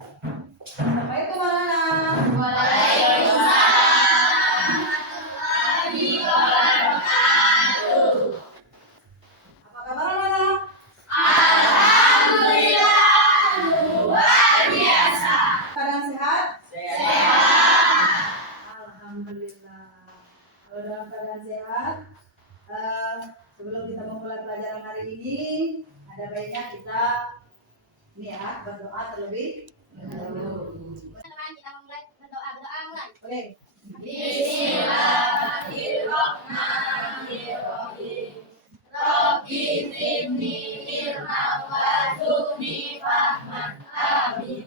Assalamualaikum warahmatullahi wabarakatuh. Waalaikumsalam warahmatullahi wabarakatuh. Apa kabar anak-anak? Alhamdulillah luar biasa. Keadaan sehat? Sehat. Alhamdulillah. Kalau dalam keadaan sehat, sebelum kita memulai pelajaran hari ini, ada baiknya kita ini ya berdoa terlebih dahulu. Kita mulai berdoa mulai. Oke. Bismillahirrahmanirrahim. Rabbi zidni ilman warzuqni fahman. Amin.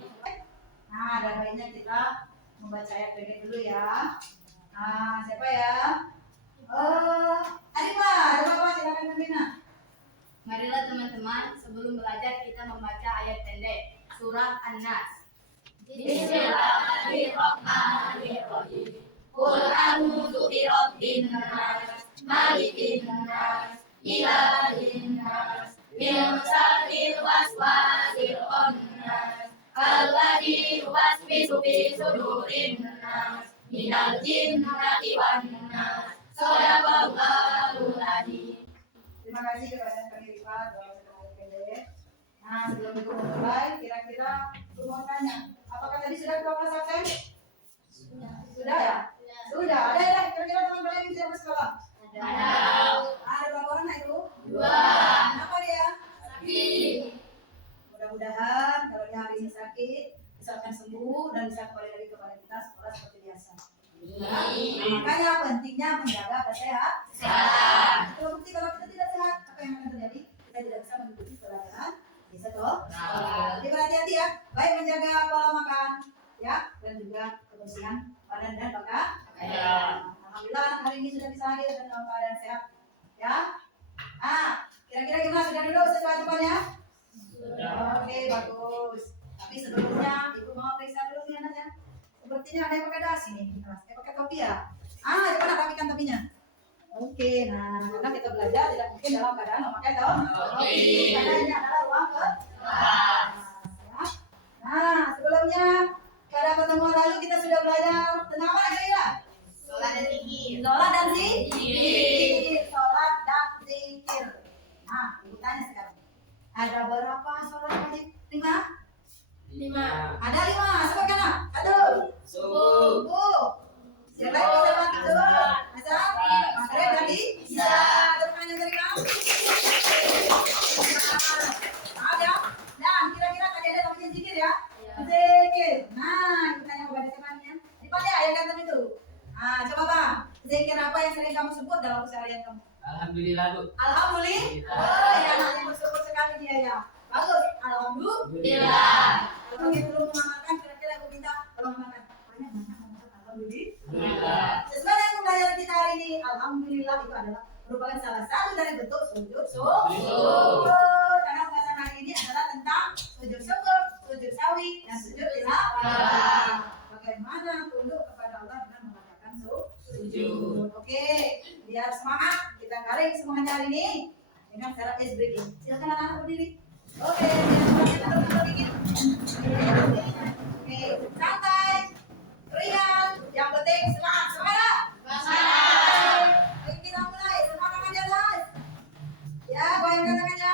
Nah, ada baiknya kita membaca ayat pendek dulu ya. Nah, siapa ya? Arima, ada apa? Silakan Arima. Marilah teman-teman, sebelum belajar kita membaca ayat pendek surat An-Nas. Bismillahirrahmanirrahim. Qul a'udzu birabbin nas, malikin nas, ilahin nas, min syarril waswasil khannas, alladzi yuwaswisu fi sudurin nas, minal jinnati wan nas. Shadaqallahul adzim. Terima kasih kepada pemirsa doa pendek. Nah, sebelum itu mulai, kira-kira aku mau tanya, apakah tadi sudah kelas absen? Sudah ya? Sudah. Ada ya? Kira-kira teman-teman yang bisa bersekolah? Ada. Ada berapa anak itu? 2. Kenapa dia? Sakit. Mudah-mudahan kalau dia hari ini sakit, bisa akan sembuh dan bisa kembali lagi kepada kita sekolah seperti biasa. Nah, makanya pentingnya menjaga kesehatan. Itu bukti kalau kita tidak sehat, apa yang akan terjadi? Kita tidak bisa mengikuti pelajaran bisa toh. Jadi berhati-hati ya, baik menjaga pola makan, ya, dan juga kebersihan badan dan pakaian. Alhamdulillah hari ini sudah bisa hadir dan dalam keadaan sehat, ya. Kira-kira gimana? Sudah dulu sesuatunya? Oke, bagus. Tapi sebelumnya ibu mau periksa dulu nih anaknya. Sepertinya ada yang pakai dasi nih di kelas. Pakai topi ya? Coba rapikan topinya. Oke, nah karena kita belajar tidak mungkin dalam keadaan memakai topi. Karena ini adalah ruang kelas. Ya. Nah, sebelumnya pada pertemuan lalu kita sudah belajar tentang apa kira-kira? Sholat dan zikir. Sholat dan zikir. Zikir. Sholat dan zikir. Nah, ibu tanya sekarang. Ada berapa sholat wajib? 5? Ada 5. Sebutkan nak. 1. Subuh. Siapa yang bisa bantu? Bisa? Maghrib dan isya. Terus yang dari kamu? Ada. Dan kira-kira tadi ada namanya zikir ya? Zikir. Nah, kita tanya kepada temannya. Dipakai ayat kata itu. Coba bang. Zikir apa yang sering kamu sebut dalam keseharian kamu? Alhamdulillah, Bu. Alhamdulillah. Ya, anak yang bersyukur sekali dia ya. Bagus. Alhamdulillah. Kalau kita belum mengamalkan, kira-kira aku minta tolong makan. Alhamdulillah. Sesuai dengan pembelajaran kita hari ini, alhamdulillah itu adalah merupakan salah satu dari bentuk sujud syukur. Karena pembahasan hari ini adalah tentang sujud syukur, sujud sawi, dan sujud tilawah. Bagaimana tunduk kepada Allah dengan mengatakan sujud. Oke, biar semangat kita garing semuanya hari ini dengan cara ice breaking. Silakan anak-anak berdiri. Oke, biar semuanya duduk sedikit. Oke, santai, ringan, yang penting semangat. Semangat. Ayo kita mulai. Semangat aja guys. Ya, goyangkan tangannya.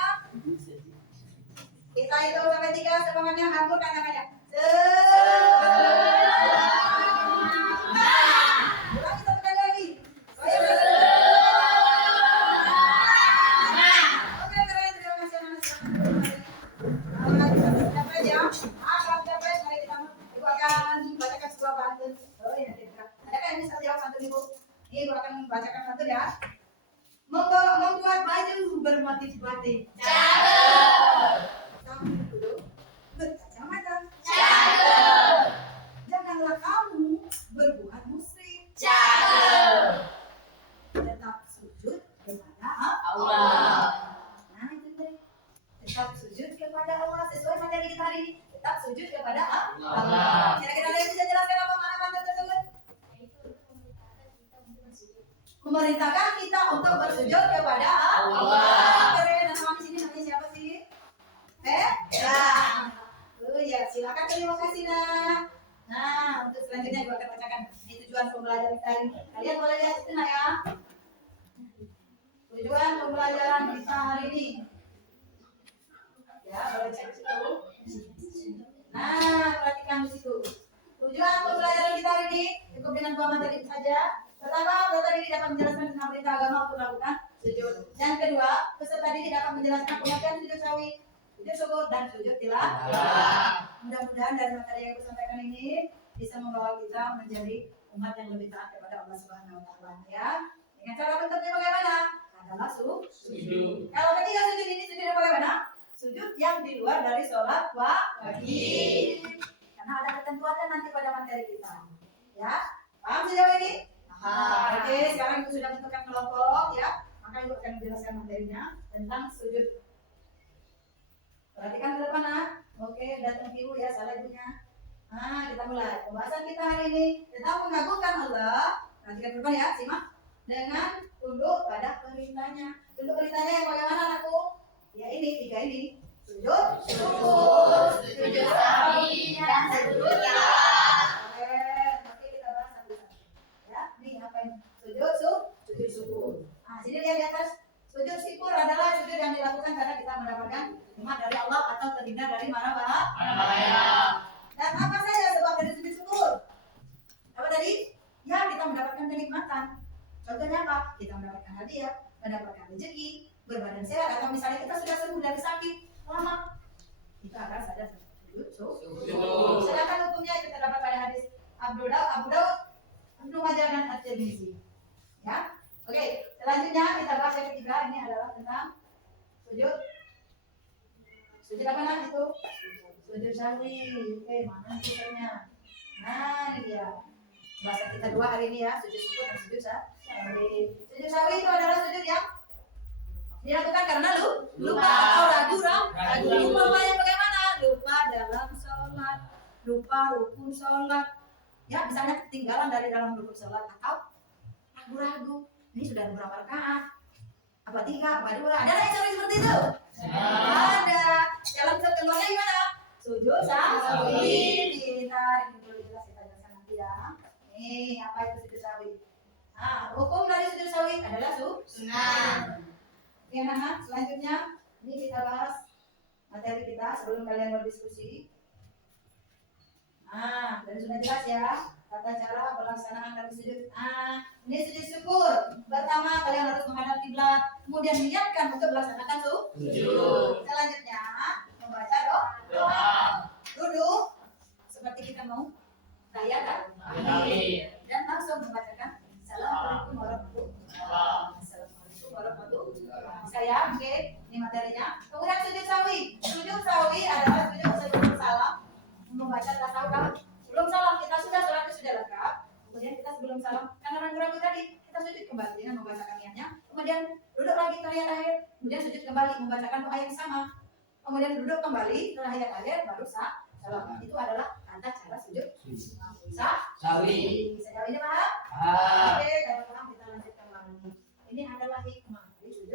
Kita hitung sampai 3, semangatnya hamburkan tangannya. Ulangi satu kali lagi. Goyang. Oke, keren. Terima kasih anak-anak. Kita capek ya. Capek. Mari kita ibu akan bacakan sebuah pantun. Ada kan yang bisa jawab pantun ibu? Ini ibu akan membacakan pantun ya. Membuat baju bermotif batik. Sambil dulu berkacamata. Janganlah kamu berbuat musyrik. Tetap sujud kepada Allah. Nah itu deh. Tetap sujud kepada Allah sesuai materi kita hari ini. Tetap sujud kepada Allah. Kira-kira ada yang bisa jelaskan apa makna pantun tersebut? Memerintahkan kita untuk bersujud kepada Allah. Keren. Nama di sini namanya siapa sih? Ya. Oh ya, silakan terima kasih. selanjutnya juga akan bacakan ini tujuan pembelajaran kita hari ini. Kalian boleh lihat itu nah ya. Tujuan pembelajaran kita hari ini. Ya, boleh cek di situ. Nah, perhatikan di situ. Tujuan pembelajaran kita hari ini cukup dengan 2 materi saja. Pertama, peserta didik dapat menjelaskan tentang perintah agama untuk melakukan sujud. Yang kedua, peserta didik dapat menjelaskan pengertian sujud sawi, sujud syukur, dan sujud tilawah. Mudah-mudahan dari materi yang saya sampaikan ini bisa membawa kita menjadi umat yang lebih taat kepada Allah Subhanahu wa taala ya. Dengan cara bentuknya bagaimana? Adalah sujud. Kalau ketiga sujud ini sujud yang bagaimana? Sujud yang di luar dari sholat wajib. Karena ada ketentuannya nanti pada materi kita. Ya, paham sejauh ini? Oke, sekarang ibu sudah bentukkan kelompok ya. Maka ibu akan menjelaskan materinya tentang sujud. Perhatikan ke depan nah. Oke, datang ibu ya, salah ibunya. Nah, kita mulai. Pembahasan kita hari ini tentang mengagungkan Allah. Perhatikan ke depan ya, simak. Dengan tunduk pada perintahnya. Tunduk perintahnya yang bagaimana anakku? Ya ini, 3 ini. Sujud syukur, Sujud sawi dan sujud tilawah. Oke, kita bahas satu-satu. Ya, nih apa ini? Sujud syukur. Nah, sini lihat di atas. Sujud syukur adalah sujud yang dilakukan karena kita mendapatkan nikmat dari Allah atau terhindar dari marah bahaya. Dan apa saja sebab dari sujud syukur? Apa tadi? Ya, kita mendapatkan kenikmatan. Contohnya apa? Kita mendapatkan hadiah, mendapatkan rezeki, berbadan sehat, atau misalnya kita sudah sembuh dari sakit lama, kita akan sadar sujud syukur. Sedangkan hukumnya itu terdapat pada hadis Abu Daud, Ibnu Majah dan At-Tirmizi. Ya, oke. Selanjutnya kita bahas yang ketiga. Ini adalah tentang sujud. Sujud apa nah itu? Sujud sawi. Oke, mana sujudnya? Nah, ini dia. Bahasa kita 2 hari ini ya, sujud syukur dan sujud sawi. Sujud sawi itu adalah sujud yang dilakukan karena lupa atau ragu. Lupa bagaimana? Lupa dalam sholat, lupa rukun sholat. Ya, misalnya ketinggalan dari dalam rukun sholat atau ragu-ragu. Ini sudah berapa rakaat? Apa 3? Apa 2? Ada yang seperti itu? Ada. Jalan keluarnya gimana? Sujud sawi. Kita ini dulu jelas kita jelaskan nanti ya. Nih, apa itu sujud sawi? Nah, hukum dari sujud sawi adalah sunnah. Ya, nah, selanjutnya ini kita bahas materi kita sebelum kalian berdiskusi. Nah, dan sudah jelas ya tata cara pelaksanaan dari sujud. Nah, ini sujud syukur. Pertama, kalian harus menghadap kiblat, kemudian niatkan untuk melaksanakan sujud. Selanjutnya, membaca doa. Duduk seperti kita mau tahiyat dan langsung membacakan Assalamualaikum warahmatullahi wabarakatuh. Saya, oke, ini materinya. Kemudian sujud sawi. Sujud sawi adalah sujud sebelum salam, membaca tasawuf. Sebelum salam kita sudah sholatnya sudah lengkap. Kemudian kita sebelum salam karena ragu-ragu tadi kita sujud kembali dengan membacakan niatnya. Kemudian duduk lagi tahiyat akhir. Kemudian sujud kembali membacakan doa yang sama. Kemudian duduk kembali tahiyat akhir baru salam. Itu adalah tata cara sujud sawi. Sejauh ini paham? Oke, kalau paham kita lanjutkan lagi. Ini adalah hikmah dari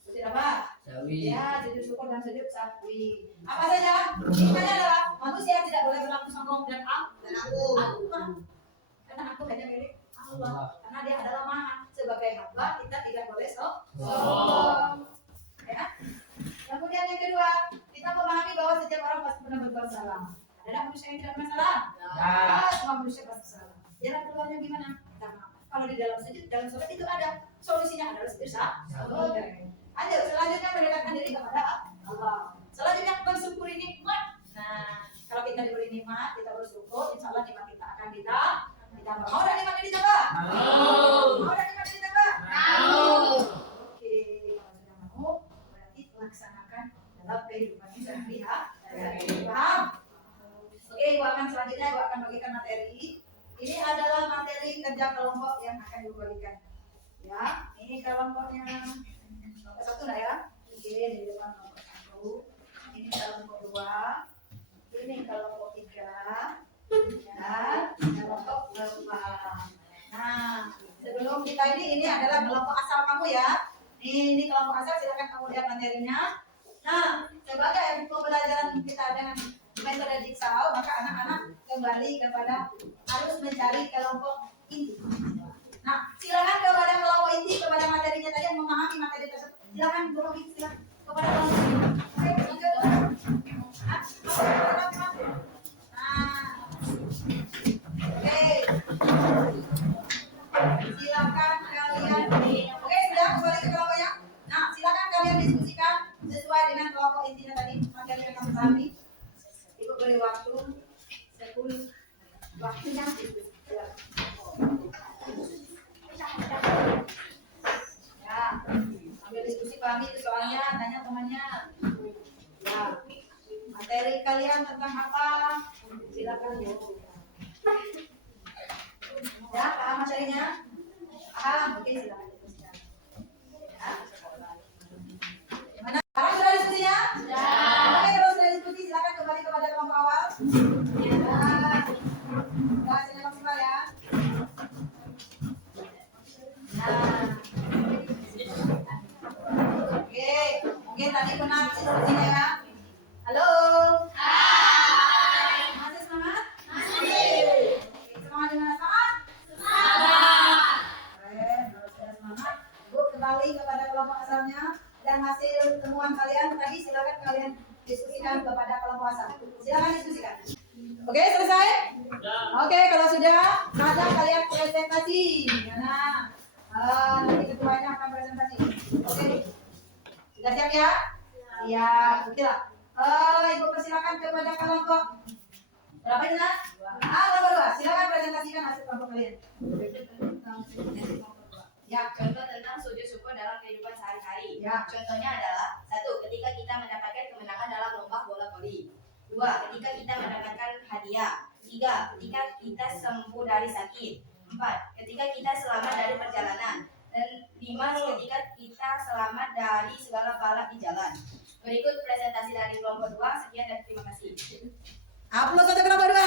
sujud apa? Sawi. Ya, sujud syukur dan sujud sawi. Apa saja? Hikmahnya adalah manusia tidak boleh berlaku sombong dan aku. Karena aku hanya milik Allah. Karena dia adalah maha. Sebagai hamba kita tidak boleh sombong. Ya. Kemudian yang kedua, kita memahami bahwa setiap orang pasti pernah berbuat salah. Ada manusia yang tidak pernah salah? Semua manusia pasti salah. Jalan keluarnya gimana? Kalau di dalam sujud, dalam sholat itu ada solusinya adalah sujud sawi. Ayo selanjutnya mendekatkan diri kepada Allah. Selanjutnya mensyukuri nikmat. Nah, kalau kita diberi nikmat, kita bersyukur, insya Allah nikmat kita akan ditambah. Mau dan nikmat ini ditambah? Mau dan nikmat ini ditambah? Oke, kalau sudah mau, berarti laksanakan dalam kehidupan sehari-hari. Paham? Oke, ibu akan selanjutnya ibu akan bagikan materi. Ini adalah materi kerja kelompok yang akan ibu bagikan. Ya, ini kelompoknya. Kelompok 1 lah ya. Oke, di depan kelompok 1. Ini kelompok 2. Ini kelompok 3. Dan kelompok 4. Nah, sebelum kita ini adalah kelompok asal kamu ya. Ini kelompok asal, silakan kamu lihat materinya. Nah, sebagai pembelajaran kita dengan metode jigsaw, maka anak-anak kembali kembali kepada harus mencari kelompok inti. Nah, silakan kepada kelompok inti, kepada materinya tadi yang memahami materi tersebut. Silakan kelompok inti, silakan kepada kelompok inti. Silakan kalian. Oke, sudah kembali ke kelompoknya. Nah, silakan kalian diskusikan sesuai dengan kelompok intinya tadi materi yang kamu pahami. Ibu beri waktu 10 waktunya. Ya, ambil diskusi pahami itu soalnya, tanya temannya. Ya, materi kalian tentang apa? Silakan ya. Ya, paham materinya? Paham? Oke, silakan diskusikan. Ya. Mana? Sekarang sudah diskusinya? Oke, kalau sudah diskusi, silakan kembali kepada kelompok awal. Bahasanya maksimal ya. Oke, mungkin tadi benar diskusinya ya. Halo. Hai. Masih semangat? Masih. Oke, semangat dengan semangat? Semangat. Keren, kalau sudah semangat, Bu kembali kepada kelompok asalnya dan hasil temuan kalian tadi silakan kalian diskusikan kepada kelompok asal. Silakan diskusikan. Oke, selesai? Oke, kalau sudah, maka kalian presentasi. Nah, nanti ketuanya akan presentasi. Oke, sudah siap ya? Ya, oke lah. Ibu persilakan kepada kelompok berapa ini lah? Kelompok 2. Silakan presentasikan hasil kelompok kalian. Ya, Contoh tentang sujud syukur dalam kehidupan sehari-hari. Ya. Contohnya adalah 1. Ketika kita mendapatkan kemenangan dalam lomba bola voli. 2. Ketika kita mendapatkan hadiah. 3. Ketika kita sembuh dari sakit. 4. Ketika kita selamat dari perjalanan. Dan 5. Ketika kita selamat dari segala bala di jalan. Berikut presentasi dari kelompok 2. Sekian dan terima kasih. Aplaus untuk kelompok 2.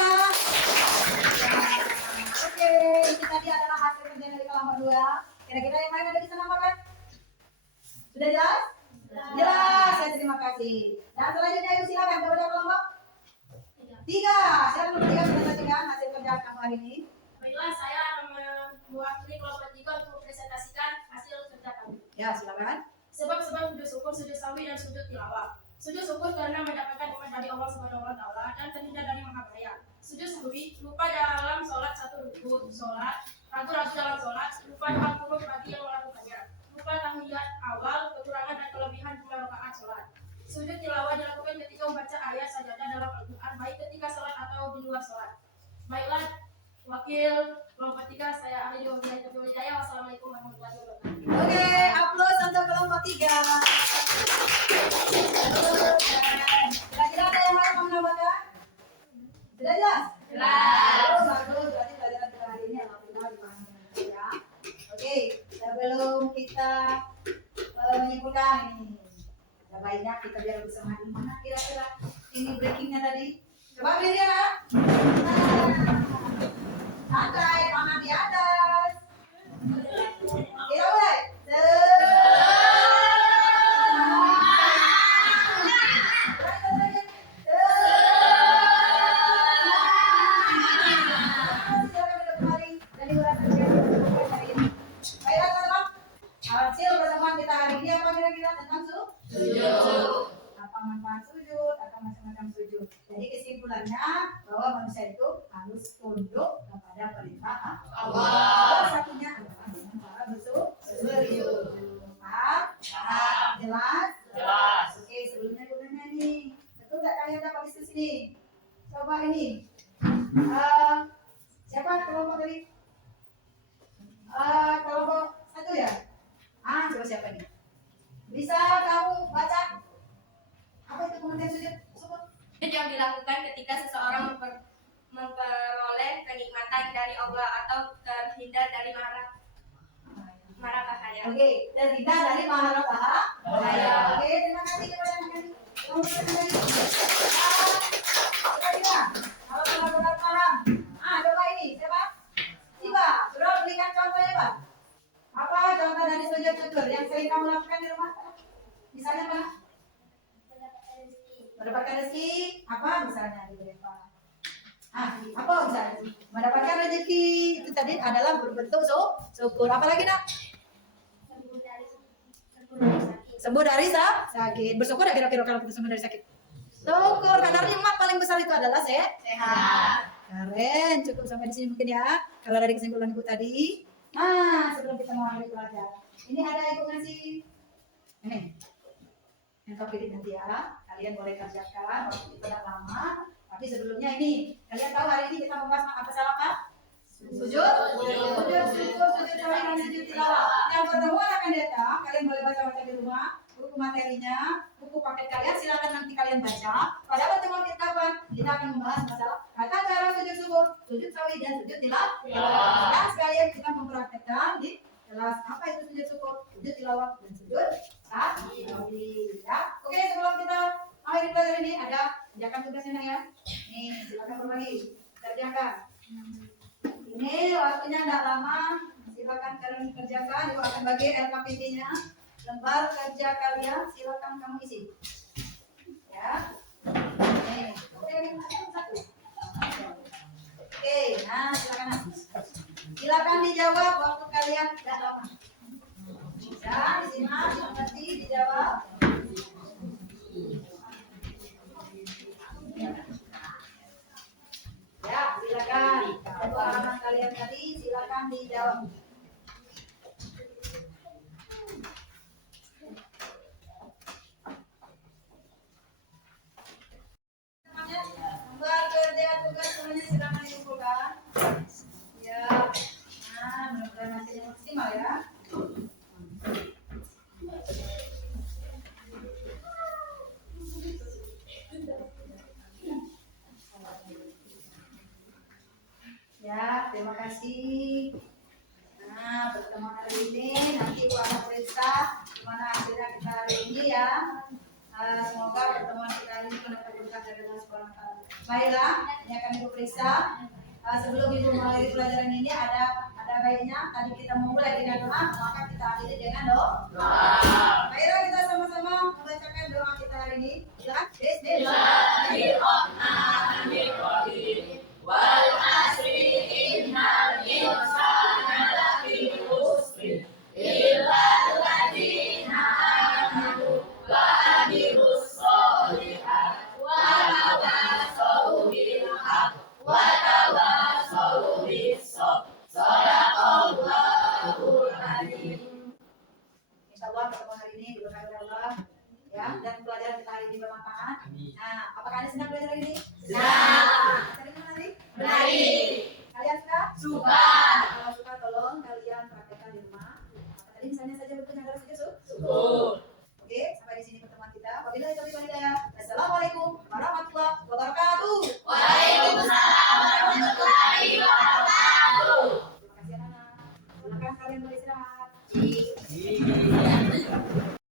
Oke, itu tadi adalah hasil kerja dari kelompok 2. Kira-kira yang lain ada bisa nambahkan? Sudah jelas? Jelas, ya terima kasih. Dan selanjutnya ibu silakan kepada kelompok 3. Silakan kelompok 3 presentasikan hasil kerja kamu hari ini. Baiklah, saya akan mewakili kelompok 3 untuk mempresentasikan hasil kerja kami. Ya, silakan. Sebab-sebab sujud syukur, sujud sawi, dan sujud tilawah. Sujud syukur karena mendapatkan nikmat dari Allah Subhanahu wa taala dan terhindar dari Maha Kaya. Sujud sawi, lupa dalam sholat satu rukun sholat, ragu-ragu dalam sholat, lupa doa qunut bagi yang melakukannya, lupa tahiyat awal, kekurangan dan kelebihan jumlah rakaat sholat. Sujud tilawah dilakukan ketika membaca ayat sajadah dalam Al-Quran, baik ketika sholat atau di luar sholat. Baiklah, wakil kelompok 3, saya ahli Hidayah. Wassalamualaikum warahmatullahi wabarakatuh. Oke, aplaus untuk kelompok 3. Kira-kira ada yang lain mau menambahkan? Sudah jelas? Jelas. Oh, bagus. Berarti pelajaran kita hari ini alhamdulillah dipahami ya. Oke, sebelum kita menyimpulkan ini, ada baiknya kita biar lebih semangat. Mana kira-kira ini breakingnya tadi? Coba beli dia lah. Santai, tangan di atas. Kita mulai. Hasil pertemuan kita hari ini apa kira-kira tentang sujud? Apa manfaat sujud atau macam-macam sujud? Jadi kesimpulannya bahwa manusia itu harus tunduk kepada perintah Allah. Satunya adalah dengan cara bersujud. Jelas? Oke, sebelumnya gue nanya nih, betul nggak kalian dapat diskusi nih? Coba ini, siapa kelompok tadi? Kelompok 1 ya? Coba siapa nih? Bisa kamu baca? Apa itu pengertian sujud? Sujud yang dilakukan ketika seseorang memperoleh kenikmatan dari Allah atau terhindar dari mara bahaya. Oke, terhindar dari mara bahaya. Oke, terima kasih kepada anak-anak. Kira-kira kalau benar-benar paham, coba ini siapa? Siapa? Sudah berikan contohnya Pak. Apa contoh dari sujud syukur yang sering kamu lakukan di rumah? Misalnya apa? Mendapatkan rezeki. Apa misalnya di apa? Apa bisa? Mendapatkan rezeki itu tadi adalah berbentuk syukur. Apalagi nak? Sembuh dari sakit. Bersyukur ya kira-kira kalau kita sembuh dari sakit. Syukur. Karena nikmat paling besar itu adalah sehat. Keren. Cukup sampai di sini mungkin ya. Kalau dari kesimpulan ibu tadi. Nah, sebelum kita mengakhiri pelajaran, ini ada ibu ngasih ini. Yang pilih nanti ya. Kalian boleh kerjakan waktu itu tidak lama. Tapi sebelumnya ini, kalian tahu hari ini kita membahas apa salah Pak? Sujud, sujud sawi dan sujud tilawah. Yang pertemuan akan datang, kalian boleh baca di rumah. Buku materinya, buku paket kalian silakan nanti kalian baca. Pada pertemuan kita kapan? Kita akan membahas masalah tata cara sujud syukur, sujud sawi dan sujud tilawah. Dan sekalian kita mempraktekkan di kelas apa itu sujud syukur, sujud tilawah dan sujud sawi. Ya, oke sebelum kita akhir pelajaran ini ada kerjakan tugasnya ya. Nih silakan berbagi, kerjakan. Ini waktunya tidak lama, silakan kalian kerjakan. Ibu akan bagi LKPD-nya. Lembar kerja kalian silakan kamu isi. Ya. Oke, nah silakan. Silakan dijawab waktu kalian tidak lama. Ya, disimak, dimengerti, dijawab. Ya, silakan. Pemahaman kalian tadi silakan dijawab. Lembar kerja tugas semuanya silakan dikumpulkan. Ya. Nah, mudah-mudahan hasilnya maksimal ya. Ya, terima kasih. Nah, pertemuan hari ini nanti Ibu akan periksa gimana hasilnya kita hari ini ya. Semoga pertemuan kita hari ini mendapat berkah dari Allah Subhanahu wa Ta'ala. Baiklah, ini akan Ibu periksa. Sebelum Ibu mengakhiri pelajaran ini ada baiknya tadi kita memulai dengan doa, maka kita akhiri dengan doa. Baiklah, kita sama-sama membacakan doa kita hari ini. Silakan. Bismillahirrahmanirrahim. Wal asri innal insana lafi khusr illa alladziina aamanu wa amilus sholihat wa tawassaw bil haqq wa tawassaw bis sabr. Shadaqallahul azim. Insyaallah pertemuan hari ini diberkahi oleh Allah ya, dan pelajaran kita hari ini bermanfaat. Nah, apakah Anda senang belajar hari ini? Senang. Menarik. Kalian suka? Kalau suka tolong kalian praktekkan di rumah. Tadi misalnya saja bentuknya adalah syukur. Oke, sampai di sini pertemuan kita. Wabillahi taufiq wal hidayah. Assalamualaikum warahmatullahi wabarakatuh. Waalaikumsalam warahmatullahi wabarakatuh. Terima kasih anak-anak. Silakan kalian beristirahat.